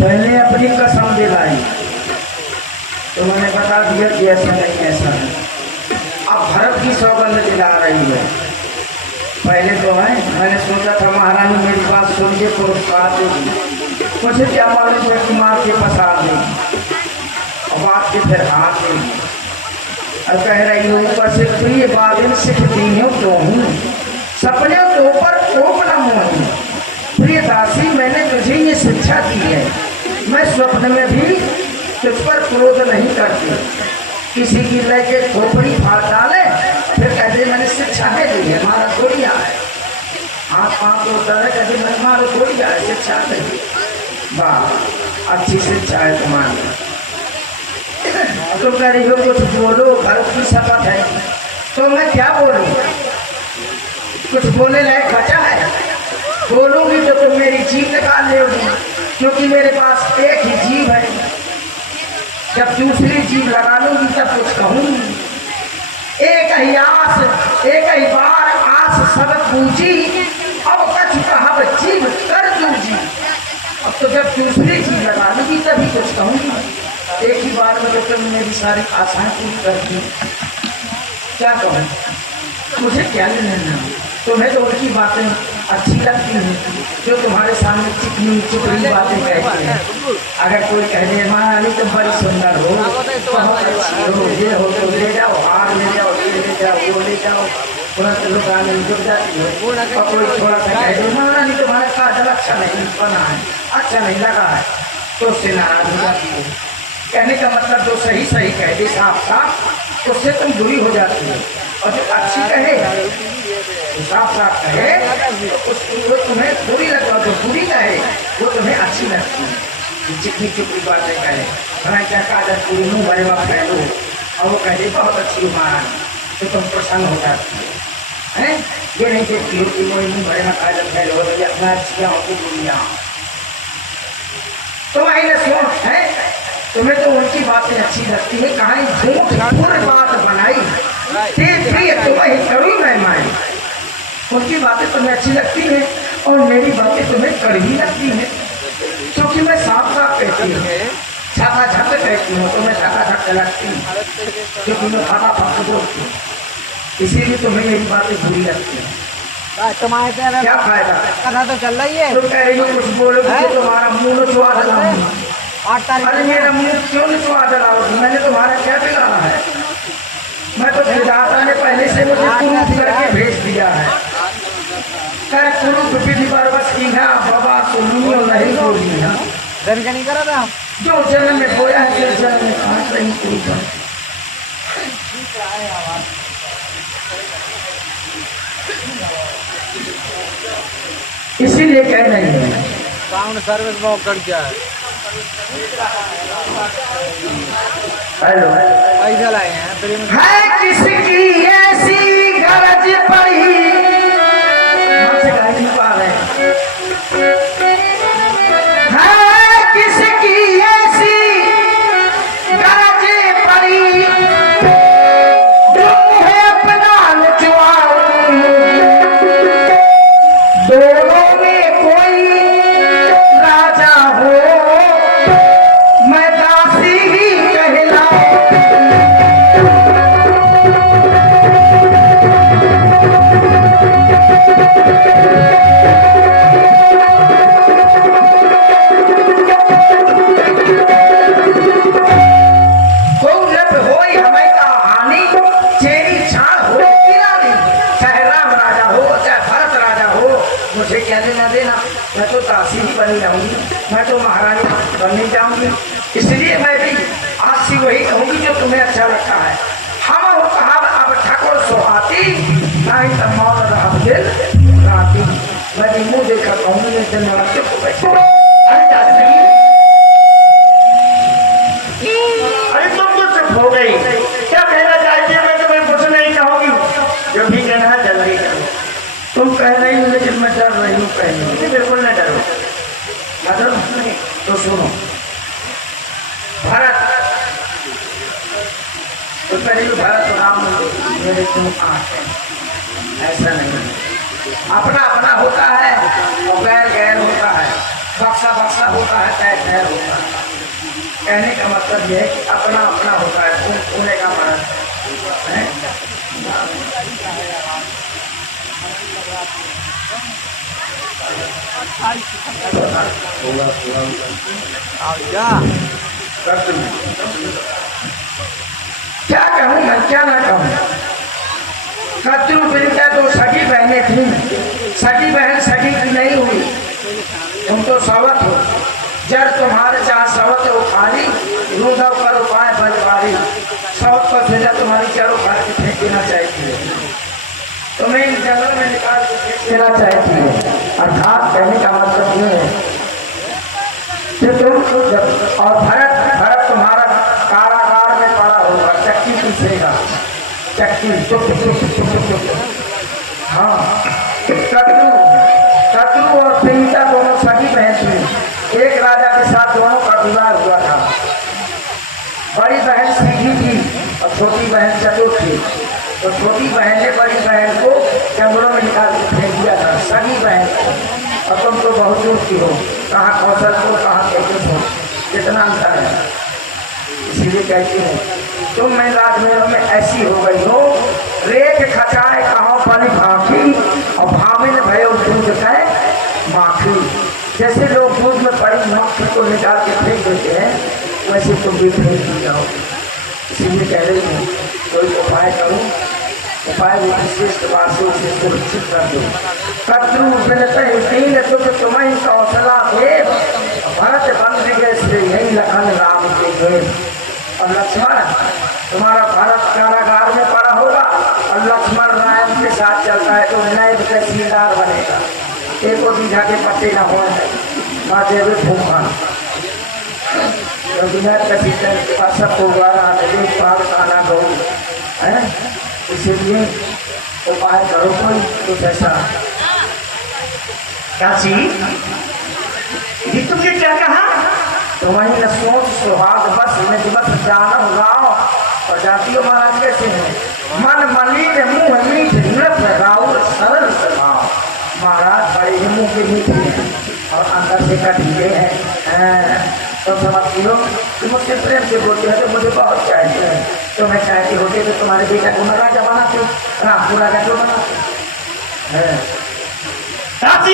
पहले अपनी कसम दिलाई तो मैंने बता दिया कि ऐसा नहीं ऐसा है। अब भरत की सौगंध दिला रही है। पहले तो है मैंने सोचा था महारानी मेरी बात सुन के पुरस्कार देगी, मुझे क्या मालूम है कि मार के फंसा देगी और बात के फिर हाथ देगी। और कह रही हूँ ऊपर से प्रिय बादल सिख दी हूँ तो हूँ सपने के ऊपर कोप न मोही। प्रिय दासी मैंने तुझे ये शिक्षा दी है, मैं स्वप्न में भी तुझ पर क्रोध नहीं करती। किसी की लेके खोपड़ी फाड़ डाले फिर कहते मैंने शिक्षा दे दी है, मारा थोड़ी है। हाथ पाँव को उतर कहते मैं मारो थोड़ी है, शिक्षा दे दी। वाह अच्छी शिक्षा है तुम्हारी। तुम कह रही हो कुछ बोलो, घर की शपथ है तो मैं क्या बोलूँ? कुछ बोलने लायक बचा है? बोलूंगी तो तुम मेरी जीभ निकाल लोगी, क्योंकि मेरे पास एक ही जीभ है। जब दूसरी जीभ लगा लूंगी तब कुछ कहूंगी। एक ही आस एक ही बार आस सब पूछी, अब कछ कहा जीभ कर दूजी। अब तो जब दूसरी जीभ लगा लूंगी तभी कुछ कहूंगी। एक ही बार में तो तुम मेरी सारी आशाएं पूरी कर दी, क्या कहूँ? मुझे क्या लेना? तुम्हें तो उनकी बातें अच्छी लगती हैं जो तुम्हारे सामने चिकनी चुपड़ी बातें कहते हैं। अगर कोई कह दे महारानी तुम बड़ी सुंदर हो, बहुत अच्छी हो, ये हो तो ले जाओ, हार ले जाओ, ये ले जाओ, वो ले जाओ, तुरंत दुकान में जुट जाती हो। और कोई थोड़ा सा कह दे महारानी तुम्हारा काजल अच्छा नहीं बना है, अच्छा नहीं लगा है, तो उससे नाराज हो जाती हो। कहने का मतलब जो सही सही कह दे साफ साफ, उससे तुम बुरी हो जाती हो। और जो अच्छी कहे साफ साफ कहे वो तुम्हें बुरी लगता है, जो बुरी कहे वो तुम्हें अच्छी लगती है। चिकनी चुपड़ी बातें कहे भला क्या काजल पूरी मुँह भरे वक्त पहनो और वो कहे बहुत अच्छी महारानी, तो तुम प्रसन्न हो जाती है। ये नहीं देखती हो कि वो मुँह भरे में काजल फैल हो रही अपना अच्छी होती दुनिया। तो वही सुन है, तुम्हें तो उनकी बातें अच्छी लगती है, कहानी झूठ पूरी बात बनाई तुम्हें करूँ मैं माई। उनकी बातें तुम्हें अच्छी लगती हैं और मेरी बातें तुम्हें कड़वी लगती हैं, क्योंकि मैं साफ साफ कहती हूँ, छाता छाते कहती हूँ, तुम्हें छाता छाते लगती हूँ, क्योंकि मैं फाटा फट बोलती हूँ, इसीलिए तुम्हें मेरी बातें बुरी लगती हैं। तुम्हारे क्या फायदा? कथा तो चल रही है। तुम कह रही हो कुछ बोलो तो तुम्हारा मुँह नचवा डलाऊंगा। 8 तारीख अरे मेरा मुँह क्यों नचवा डलाओगी? मैंने तुम्हारा क्या बिगाड़ा है? मैं तो विधाता ने पहले से मुझे कुरूप करके भेज दिया है। कर कुरूप विधि पर बस की है बाबा सुनी और नहीं बोली है। जन का नहीं करा था जो जन्म में बोया है उस जन्म में कहाँ कहीं कुरूप है। इसीलिए कह रही है साउंड सर्विस बहुत कट गया है। हेलो पैसा लाए हैं है किसकी ऐसी गरज पड़ी है किसकी ऐसी गरज पड़ी जो है अपना नचवाऊं दोनों में कोई राजा हो मैं दासी ही कहलाऊं। मुझे क्या देना देना, मैं तो दासी ही बनी रहूंगी, मैं तो महारानी बनने जाऊंगी। इसलिए मैं भी आज से वही कहूंगी जो तुम्हें अच्छा लगता है। हम वो कहा अब ठाकुर सोहाती नहीं तो मौत रहा दिल राती। मैं भी मुँह देखा कहूंगी लेकिन चुप बैठे। अरे तुम तो चुप हो गई, क्या कहना चाहती है? मैं तुम्हें कुछ नहीं कहूंगी, जो भी कहना है जल्दी करो। तुम कह रही हो लेकिन मैं डर रही हूँ कहने से। बिल्कुल नहीं डरो, डरो नहीं तो सुनो। भारत तो करीब भारत राम मेरे तुम आँख है, ऐसा नहीं। अपना अपना होता है और गैर गैर होता है। बक्सा बक्सा होता है, तय तय होता है। कहने का मतलब यह है कि अपना अपना होता है, होने का मर्द है। क्या कहूँ मैं, क्या ना कहूँ। शत्रु प्रीता तो सगी बहनें थी, सगी बहन सगी की नहीं हुई, तुम तो सवत हो। जड़ तुम्हारे चाह सवत उखाड़ी, रूदव कर उपाय बजवारी। सवत पर भेजा तुम्हारी जड़ उखाड़ के फेंक देना चाहती है, तुम्हें इन जंगल में निकाल के फेंक देना चाहती है। अर्थात कहने का मतलब ये है कि तुम और भरत तुम्हारा कारागार में पड़ा होगा, चक्की पीछेगा, चक्की चुप चुप चुप चुप। हाँ, शत्रु और प्रीता दोनों सगी बहन थी। एक राजा के साथ दोनों का विवाह हुआ था। बड़ी बहन सीधी थी और छोटी बहन चतुर थी। तो छोटी बहन ने बड़ी बहन को जंगलों में निकाल के फेंक दिया था, सगी बहन को। और तुम तो बहुत दूर की हो, कहाँ कौशलपुर कहाँ तेजस हो, कितना अंतर है। इसीलिए कहती हूँ तुम मैं राजमहलों में ऐसी हो गई हो, रेख खचाए कहो पली भाखी और भामिन भय दूध है माखी। जैसे लोग दूध में पड़ी मक्खी को निकाल के फेंक देते हैं, वैसे तुम भी फेंक दी जाओ। इसीलिए कह रही हूँ कोई उपाय करो, उपाय वो विशिष्ट बात से उसे सुरक्षित कर दो। शत्रु तुम्हें कौशला देव, भरत बंद गए श्री यही लखन राम के गए। और लक्ष्मण तुम्हारा भारत कारागार में पड़ा होगा, और लक्ष्मण रायन के साथ चलता है तो नए तहसीलदार बनेगा। एक और बीघा के पट्टे न हो माथे में भूखा, तहसीलदार के पास सबको खाना दो है। इसीलिए उपाय करो कोई कुछ ऐसा। काशी, ये तुमने क्या कहा? तुम्हारी न सोच सुहाग बस बस जानव गाँव। और जातियों महाराज कैसे हैं, मन मलिन मुँह मीठ नृप राउर सरल स्वभाव। महाराज बड़े ही मुँह के मीठे हैं और अंदर से कठिले हैं। तो समझती हो कि मुझसे प्रेम से बोलते हैं तो मुझे बहुत चाहते हैं। तो मैं चाहती होती तो तुम्हारे बेटा को मैं राजा बनाते, राम को राजा क्यों बनाते।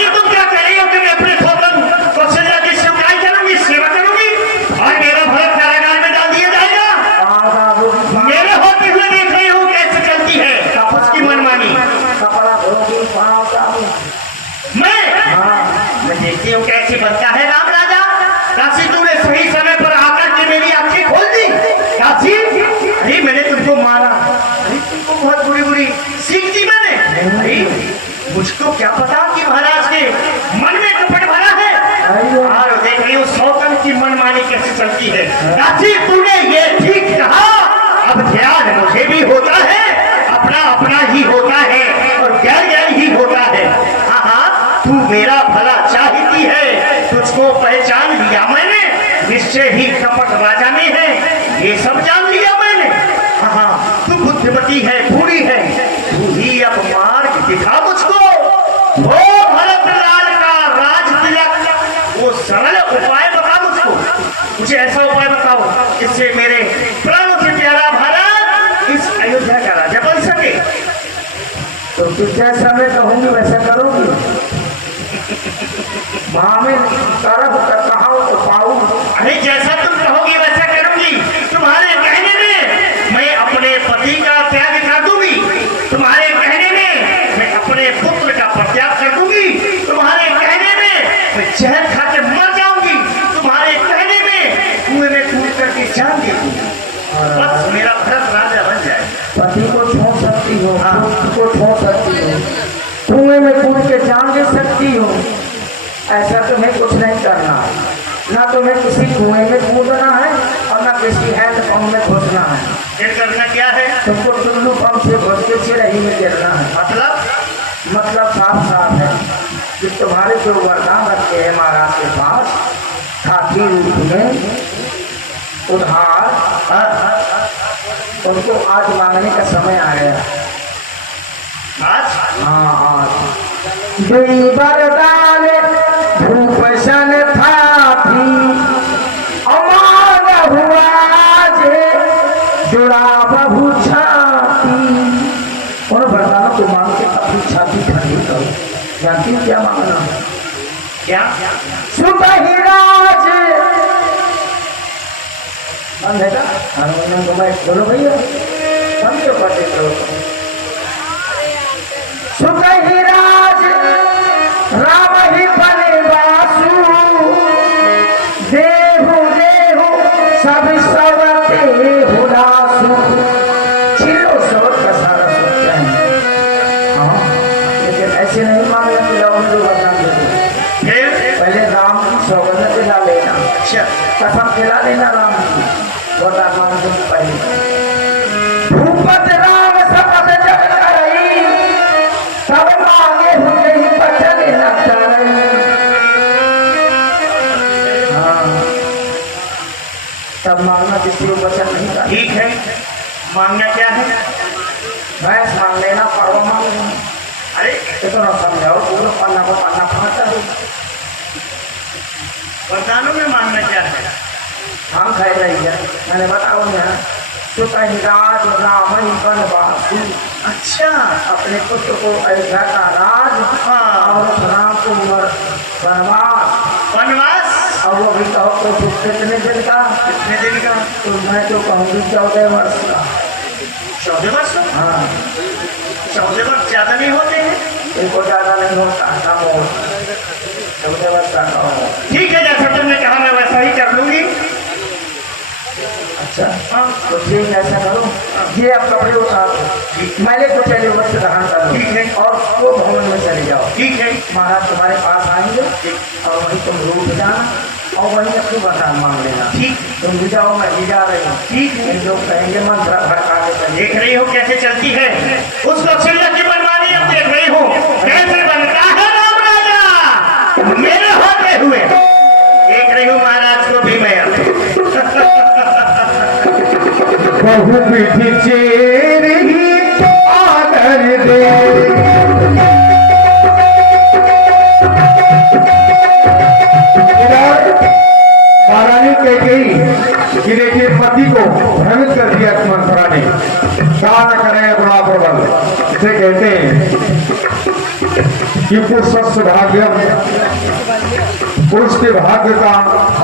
तुम क्या कह रही हो कि मैं अपने कौशल्या की सेवकाई करूंगी, सेवा करूंगी और मेरा भरत कारागार में डाल दिया जाएगा? मेरे होते हुए देख रही हूँ कैसे चलती है उसकी मनमानी। कपड़ा धोगी मैं देखती हूँ कैसे बनता है राम राजा। काशी, तूने सही समय पर आकर के मेरी आंखें खोल दी। काशी, अरे मैंने तुमको मारा, अरे तुमको बहुत बुरी बुरी सीख दी मैंने। अरे मुझको क्या पता कि महाराज के मन में कपट भरा है। और देख रही हूँ सौतन की मनमानी कैसे चलती है। काशी, तूने ये ठीक कहा। अब ध्यान मुझे भी होता है, अपना अपना ही होता है और गैर गैर ही होता है। हाँ, तू मेरा भला चाहती है, तुझको पहचान लिया मैंने, निश्चय ही कपट राजा में है, ये सब जान लिया मैंने। हाँ, तू बुद्धिमती है, बूढ़ी है, तू ही अब मार्ग दिखा मुझको। वो भरत लाल का राज तिलक, वो सरल उपाय बता मुझको। मुझे ऐसा उपाय बताओ जिससे मेरे प्राणों से प्यारा भारत इस अयोध्या का राजा बन सके। तो तू जैसा मैं कहूँगी वैसा करोगी। मामिन तरफ कहा तो पाऊँ। अरे जैसा तुम कहोगी वैसा करूंगी। तुम्हारे कहने में मैं अपने पति का त्याग कर दूंगी, तुम्हारे कहने में मैं अपने पुत्र का परित्याग कर दूंगी, तुम्हारे कहने में मैं जहर खा के मर जाऊंगी, तुम्हारे कहने में कुएं में कूद करके जान दे दूंगी। बस मेरा भरत राजा बन जाए। पति को छोड़ सकती हो, पुत्र को छोड़ सकती हो, कुएं में कूद के जान दे सकती हो, ऐसा तुम्हें कुछ नहीं करना। ना तुम्हें किसी कुएं में कूदना है और ना किसी हैंडपंप में घुसना है। फिर करना क्या है? तुमको टुल्लू पंप से घुस के चिड़ही में गिरना है। मतलब साफ साफ है कि तुम्हारे जो वरदान रखे हैं महाराज के पास, खाकी रूप में उधार, उनको आज मांगने का समय आ गया। आज? हाँ, आज वरदान भूप सन था क्या सुख ही राज बंद है का हारमोनियम को मैं बोलो भैया बंद क्यों कर देते हो सुख ही राज राम ही बने वासु देहु देहु सब सब देहु दासु छीलो सबक का सारा सोचते हैं हाँ लेकिन ऐसे नहीं मांगे कि राम जो वरदान देते फिर पहले राम की सौगंध दिला लेना अच्छा कसम खिला देना राम की वरदान मांगने से पहले भूपत राम शपथ जब करई तब मांगे हुए ही बचन न करई हाँ तब मांगना किसी को बचन नहीं कर ठीक है मांगना क्या है भैंस मांग लेना परवा मांग लेना अरे इतना समझाओ पूरा पन्ना को पन्ना फाँचा दो वरदानों में मांगना क्या है हम खाई रही है मैंने बताओ ना तो कहीं राज राम ही बनवासु अच्छा अपने पुत्र को अयोध्या का राज हाँ। और राम को वनवास वनवास और वो भी कहो तो दुख कितने दिन का कितने दिन का तो मैं तो कहूँगी 14 वर्ष का 14 वर्ष हाँ 14 वर्ष ज्यादा नहीं होते हैं इनको ज़्यादा नहीं होता कम हो 14 वर्ष का कहो ठीक है जैसा तुमने कहा मैं वैसा ही कर लूंगी अच्छा तो ठीक है ऐसा करो ये आप कपड़े उतार दो मैले को चले वस्त्र धारण करो ठीक है। और वो भवन में चले जाओ ठीक है महाराज तुम्हारे पास आएंगे और वहीं तुम रूप जाना और वहीं अपनी वरदान मांग लेना ठीक तुम भी जाओ मैं भी जा रही हूँ ठीक है लोग कहेंगे मन भड़का के चलिए देख रही हो कैसे चलती है उस कौशल्या की मनमानी अब देख रही हो कैसे बनता है राम राजा मेरे होते हुए देख रही हूँ महाराज को भी मैं बहु विधि चेर ही आदर दे महारानी कैकेयी गिरे के पति को भ्रमित कर दिया मंथरा ने कहा न करें बड़ा प्रबल इसे कहते हैं कि पुरुष भाग्य पुरुष के भाग्य का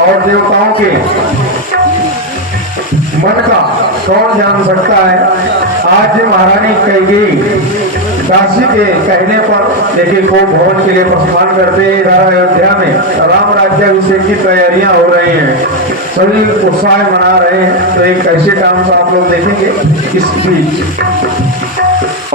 और देवताओं के मन का कौन जान सकता है। आज महारानी कैकेयी दासी के कहने पर देखिए खूब भवन के लिए प्रस्थान करते हैं। इधर अयोध्या में राम राज्याभिषेक की तैयारियां हो रही हैं, सभी उत्साह मना रहे हैं। तो एक कैसे काम से आप लोग देखेंगे इस बीच